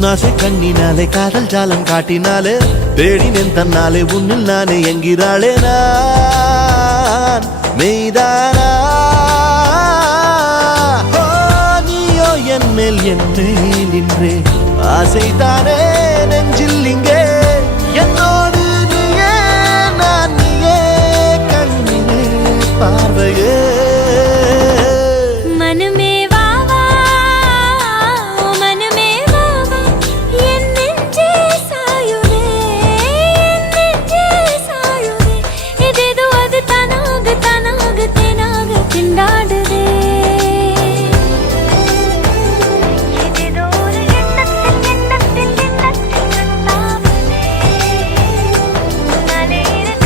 உன்னாசை கண்ணினாலே காதல் ஜாலம் காட்டினாலே தேடினேன் தன்னாலே உன்னில் நானே என்கிறாளே நான் மெய்தானா நீயோ என் மேல் நின்றே ஆசைதானே